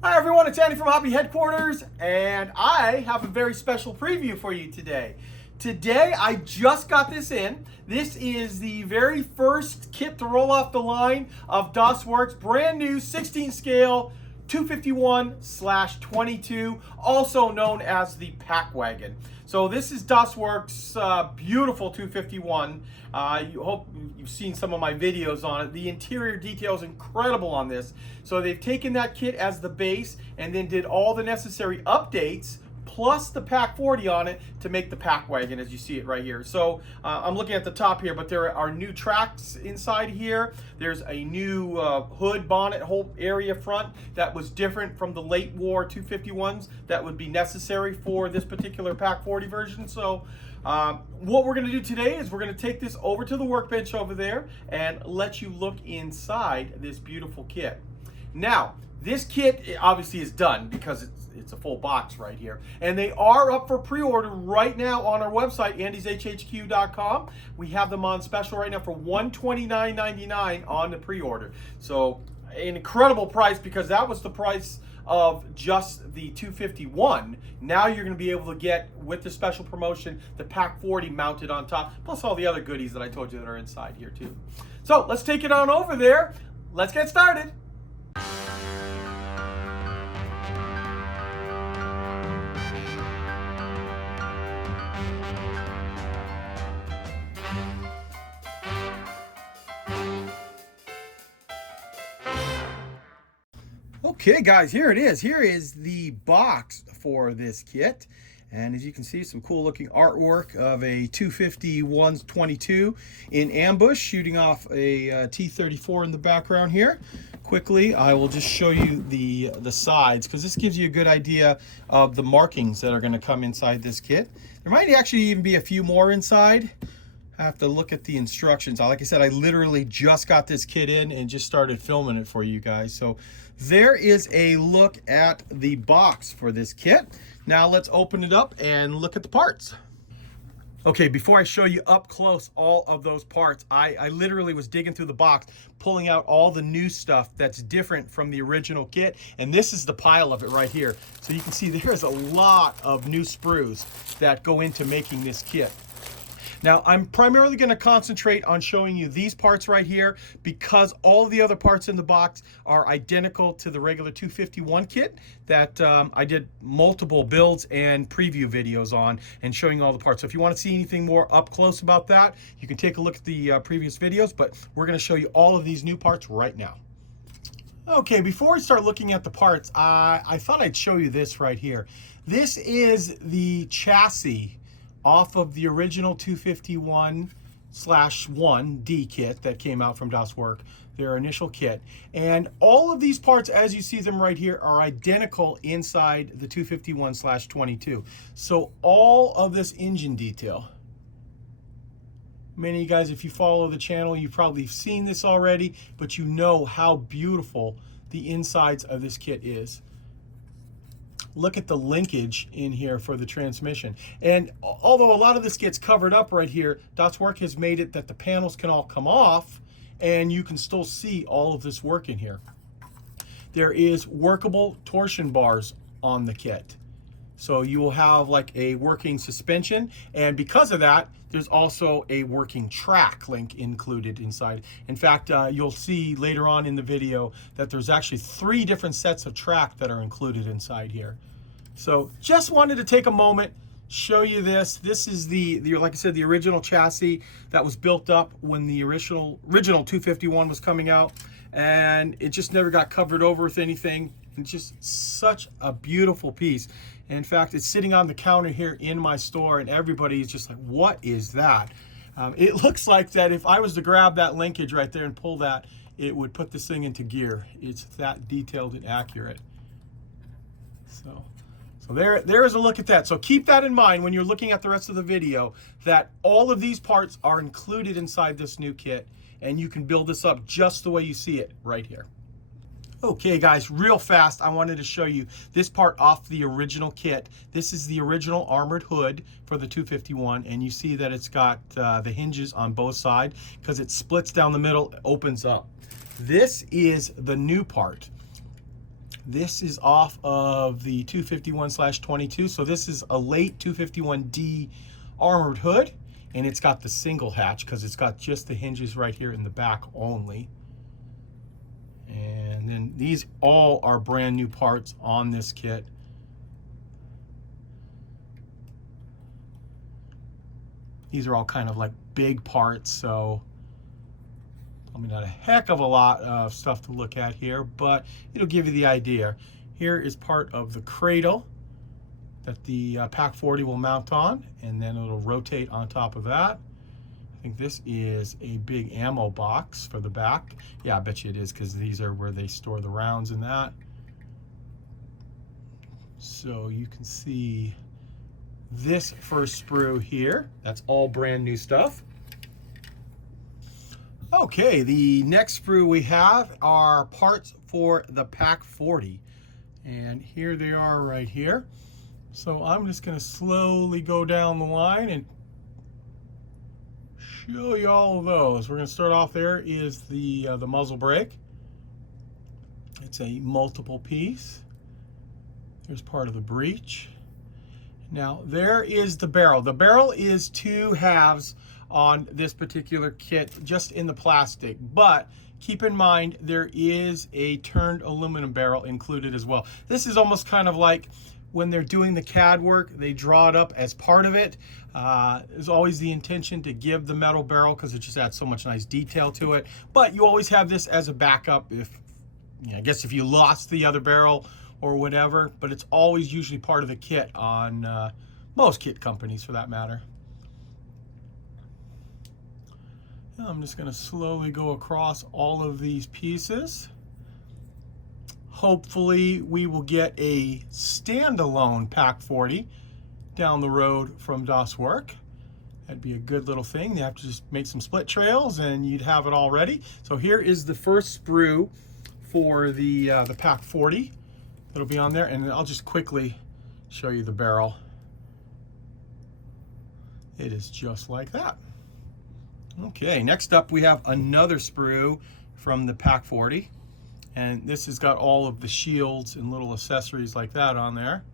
Hi everyone, it's Andy from Hobby Headquarters, and I have a very special preview for you today. Today, I just got this in. This is the very first kit to roll off the line of Das Werk's brand new 16 scale 251/22, also known as the Pakwagen. So this is Das Werk's beautiful 251. You hope you've seen some of my videos on it. The interior detail is incredible on this. So they've taken that kit as the base and then did all the necessary updates plus the Pak 40 on it to make the Pakwagen as you see it right here. So I'm looking at the top here, but there are new tracks inside here. There's a new hood, bonnet, whole area front that was different from the late war 251s that would be necessary for this particular Pak 40 version. So what we're gonna do today is we're gonna take this over to the workbench over there and let you look inside this beautiful kit. Now, this kit obviously is done because it's a full box right here. And they are up for pre-order right now on our website, andishq.com. We have them on special right now for $129.99 on the pre-order. So an incredible price because that was the price of just the 251. Now you're going to be able to get, with the special promotion, the Pak 40 mounted on top, plus all the other goodies that I told you that are inside here too. So let's take it on over there. Let's get started. Okay guys, here it is. Here is the box for this kit. And as you can see, some cool looking artwork of a 251/22 in ambush, shooting off a T-34 in the background here. Quickly, I will just show you the sides because this gives you a good idea of the markings that are going to come inside this kit. There might actually even be a few more inside. I have to look at the instructions. Like I said, I literally just got this kit in and just started filming it for you guys. So there is a look at the box for this kit. Now let's open it up and look at the parts. Okay, before I show you up close all of those parts, I literally was digging through the box, pulling out all the new stuff that's different from the original kit. And this is the pile of it right here. So you can see there's a lot of new sprues that go into making this kit. Now, I'm primarily going to concentrate on showing you these parts right here because all the other parts in the box are identical to the regular 251 kit that I did multiple builds and preview videos on and showing all the parts. So if you want to see anything more up close about that, you can take a look at the previous videos, but we're going to show you all of these new parts right now. Okay, before we start looking at the parts, I thought I'd show you this right here. This is the chassis off of the original 251/1D kit that came out from Das Werk, their initial kit. And all of these parts, as you see them right here, are identical inside the 251/22. So all of this engine detail, many of you guys, if you follow the channel, you've probably seen this already, but you know how beautiful the insides of this kit is. Look at the linkage in here for the transmission. And although a lot of this gets covered up right here, Das Werk has made it that the panels can all come off and you can still see all of this work in here. There is workable torsion bars on the kit. So you will have like a working suspension, and because of that, there's also a working track link included inside. In fact, you'll see later on in the video that there's actually 3 different sets of track that are included inside here. So just wanted to take a moment, show you this. This is the like I said, the original chassis that was built up when the original 251 was coming out, and it just never got covered over with anything. It's just such a beautiful piece. In fact, it's sitting on the counter here in my store, and everybody is just like, what is that? It looks like that if I was to grab that linkage right there and pull that, it would put this thing into gear. It's that detailed and accurate. So there is a look at that. So keep that in mind when you're looking at the rest of the video, that all of these parts are included inside this new kit, and you can build this up just the way you see it right here. Okay guys, real fast, I wanted to show you this part off the original kit. This is the original armored hood for the 251, and you see that it's got the hinges on both sides because it splits down the middle, opens up. This is the new part. This is off of the 251/22. So this is a late 251D armored hood, and it's got the single hatch because it's got just the hinges right here in the back only. And then these all are brand new parts on this kit. These are all kind of like big parts, so I mean, not a heck of a lot of stuff to look at here, but it'll give you the idea. Here is part of the cradle that the Pak 40 will mount on, and then it'll rotate on top of that. I think this is a big ammo box for the back. Yeah, I bet you it is, because these are where they store the rounds in that. So you can see this first sprue here. That's all brand new stuff. Okay, the next sprue we have are parts for the Pak 40. And here they are right here. So I'm just going to slowly go down the line and show you all of those. We're going to start off. There is the muzzle brake. It's a multiple piece. There's part of the breech. Now there is the barrel. The barrel is 2 halves on this particular kit, just in the plastic, but keep in mind there is a turned aluminum barrel included as well. This is almost kind of like when they're doing the CAD work, they draw it up as part of it. There's always the intention to give the metal barrel because it just adds so much nice detail to it, but you always have this as a backup if, you know, I guess if you lost the other barrel or whatever, but it's always usually part of the kit on most kit companies for that matter. I'm just going to slowly go across all of these pieces. Hopefully we will get a standalone Pak 40 down the road from Das Werk. That'd be a good little thing. They have to just make some split trails and you'd have it all ready. So here is the first sprue for the Pak 40 that'll be on there, and I'll just quickly show you the barrel. It is just like that. Okay, next up we have another sprue from the Pak 40, and this has got all of the shields and little accessories like that on there.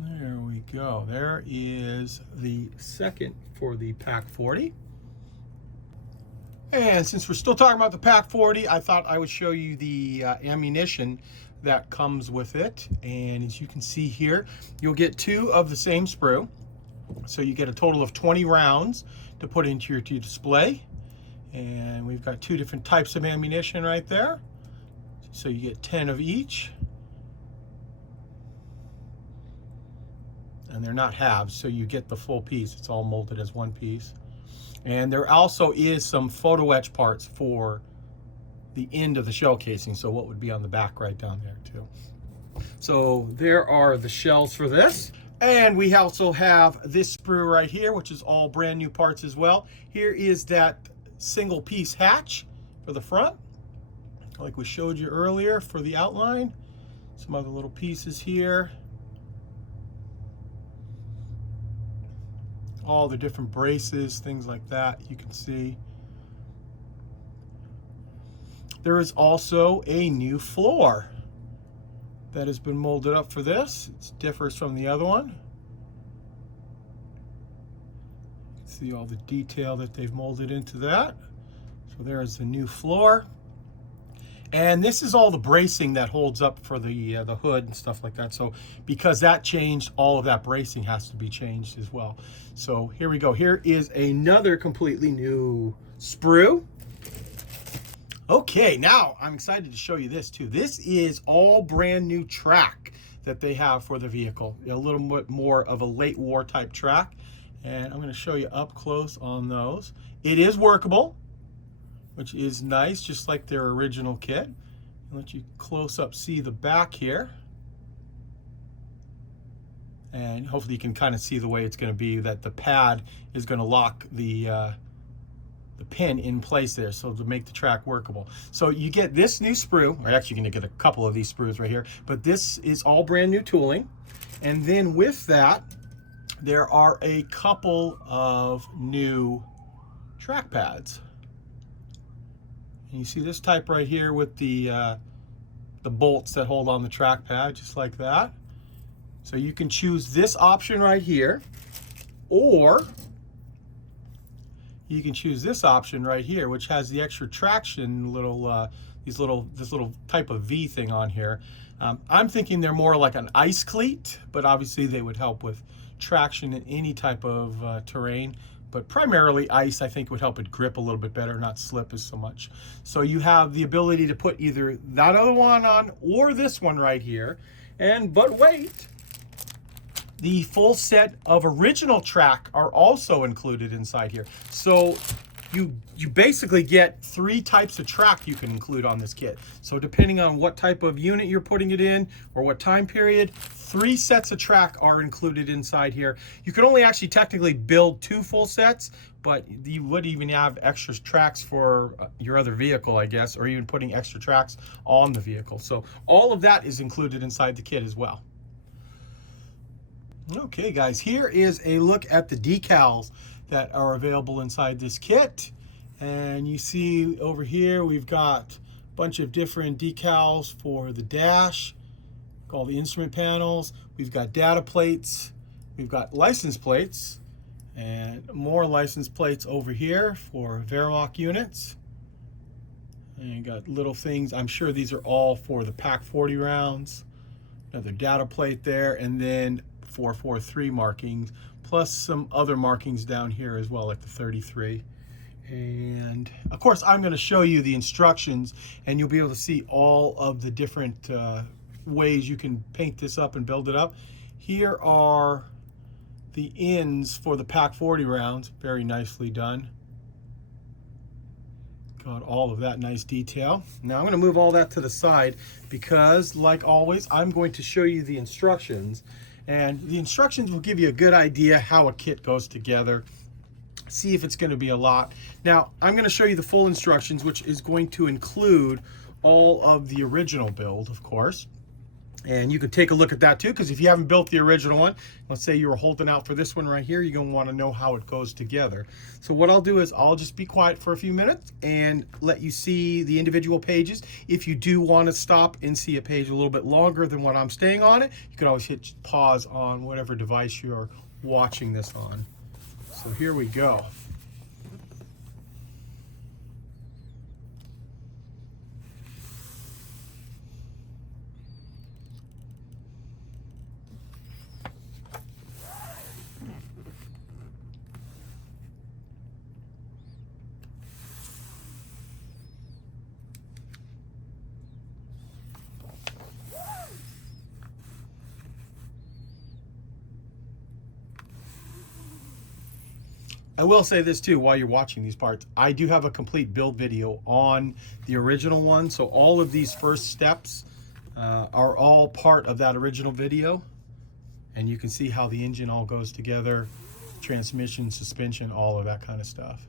There we go. There is the second for the Pak 40. And since we're still talking about the Pak 40, I thought I would show you the ammunition that comes with it. And as you can see here, you'll get 2 of the same sprue. So you get a total of 20 rounds to put into your display. And we've got 2 different types of ammunition right there. So you get 10 of each. And they're not halves, so you get the full piece. It's all molded as one piece. And there also is some photo etch parts for the end of the shell casing, so what would be on the back right down there too. So there are the shells for this. And we also have this sprue right here, which is all brand new parts as well. Here is that single piece hatch for the front, like we showed you earlier for the outline. Some other little pieces here. All the different braces, things like that, you can see. There is also a new floor that has been molded up for this. It differs from the other one. You can see all the detail that they've molded into that. So there's the new floor. And this is all the bracing that holds up for the hood and stuff like that. So because that changed, all of that bracing has to be changed as well. So here we go. Here is another completely new sprue. Okay, now I'm excited to show you this too. This is all brand new track that they have for the vehicle. A little bit more of a late war type track. And I'm going to show you up close on those. It is workable, which is nice, just like their original kit. I'll let you close up see the back here. And hopefully you can kind of see the way it's going to be, that the pad is going to lock the pin in place there, so to make the track workable. So you get this new sprue, or actually you're going to get a couple of these sprues right here, but this is all brand new tooling. And then with that, there are a couple of new track pads. And you see this type right here with the bolts that hold on the track pad, just like that. So you can choose this option right here, or you can choose this option right here, which has the extra traction this little type of V thing on here. I'm thinking they're more like an ice cleat, but obviously they would help with traction in any type of terrain. But primarily ice, I think, would help it grip a little bit better, not slip as so much. So you have the ability to put either that other one on or this one right here. But wait, the full set of original track are also included inside here. So you basically get 3 types of track you can include on this kit. So depending on what type of unit you're putting it in or what time period, 3 sets of track are included inside here. You can only actually technically build 2 full sets, but you would even have extra tracks for your other vehicle, I guess, or even putting extra tracks on the vehicle. So all of that is included inside the kit as well. Okay guys, here is a look at the decals that are available inside this kit. And you see over here we've got a bunch of different decals for the dash, all the instrument panels. We've got data plates, we've got license plates, and more license plates over here for Werk units. And you got little things, I'm sure these are all for the Pak 40 rounds. Another data plate there, and then 443 markings, plus some other markings down here as well, like the 33. And of course I'm going to show you the instructions, and you'll be able to see all of the different ways you can paint this up and build it up. Here are the ends for the Pak 40 rounds, very nicely done. Got all of that nice detail. Now I'm going to move all that to the side because, like always, I'm going to show you the instructions. And the instructions will give you a good idea how a kit goes together. See if it's going to be a lot. Now, I'm going to show you the full instructions, which is going to include all of the original build, of course. And you can take a look at that too, because if you haven't built the original one, let's say you were holding out for this one right here, you're going to want to know how it goes together. So what I'll do is I'll just be quiet for a few minutes and let you see the individual pages. If you do want to stop and see a page a little bit longer than what I'm staying on it, you can always hit pause on whatever device you're watching this on. So here we go. I will say this too, while you're watching these parts, I do have a complete build video on the original one. So all of these first steps are all part of that original video. And you can see how the engine all goes together, transmission, suspension, all of that kind of stuff.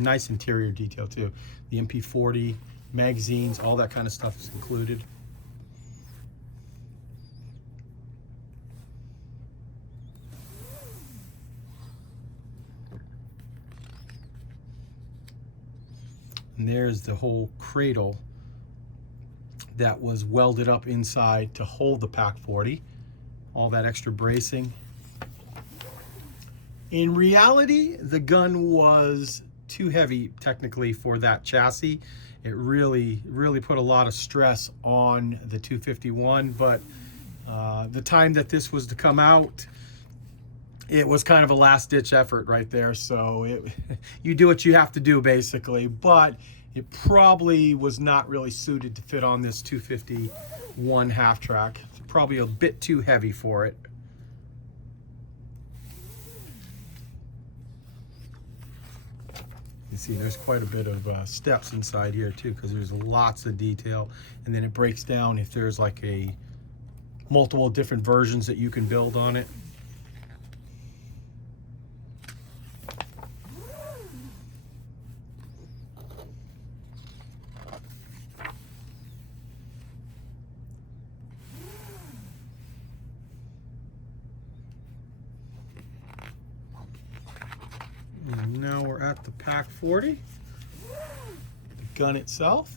Nice interior detail too. The MP40 magazines, all that kind of stuff is included. And there's the whole cradle that was welded up inside to hold the Pak 40. All that extra bracing. In reality, the gun was too heavy technically for that chassis. It really put a lot of stress on the 251, but the time that this was to come out, it was kind of a last-ditch effort right there. So you do what you have to do basically, but it probably was not really suited to fit on this 251 half track. It's probably a bit too heavy for it. can see there's quite a bit of steps inside here too, because there's lots of detail, and then it breaks down if there's like a multiple different versions that you can build on it. And now we're at the Pak 40, the gun itself.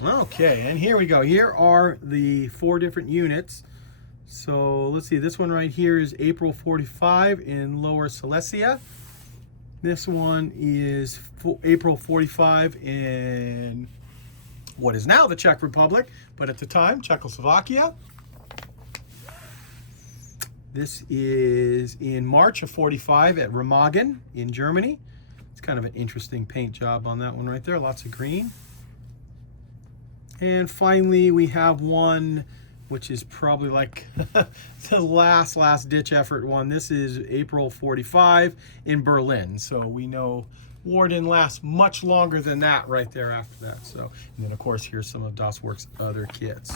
Okay, and here we go. Here are the 4 different units. So let's see, this one right here is April 45 in Lower Silesia. This one is April 45 in what is now the Czech Republic, but at the time, Czechoslovakia. This is in March of 45 at Remagen in Germany. It's kind of an interesting paint job on that one right there, lots of green. And finally, we have one which is probably like the last ditch effort one. This is April 45 in Berlin. So we know war didn't last much longer than that right there after that. So, and then of course, here's some of Das Werk's other kits.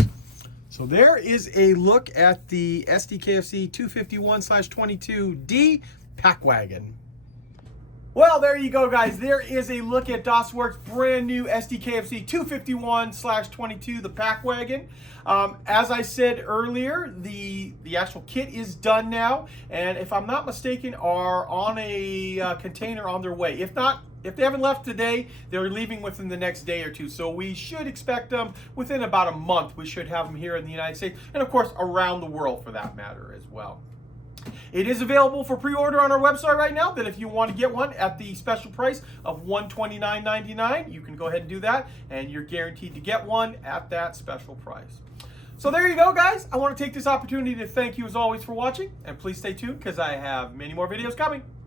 So there is a look at the Sd.Kfz.251/22D Pakwagen. Well, there you go, guys. There is a look at Das Werk's brand new Sd.Kfz.251/22, the Pakwagen. As I said earlier, the actual kit is done now, and if I'm not mistaken, are on a container on their way. If not, if they haven't left today, they're leaving within the next day or two. So we should expect them within about a month. We should have them here in the United States, and of course around the world for that matter as well. It is available for pre-order on our website right now, that if you want to get one at the special price of $129.99, you can go ahead and do that, and you're guaranteed to get one at that special price. So there you go, guys. I want to take this opportunity to thank you as always for watching, and please stay tuned because I have many more videos coming.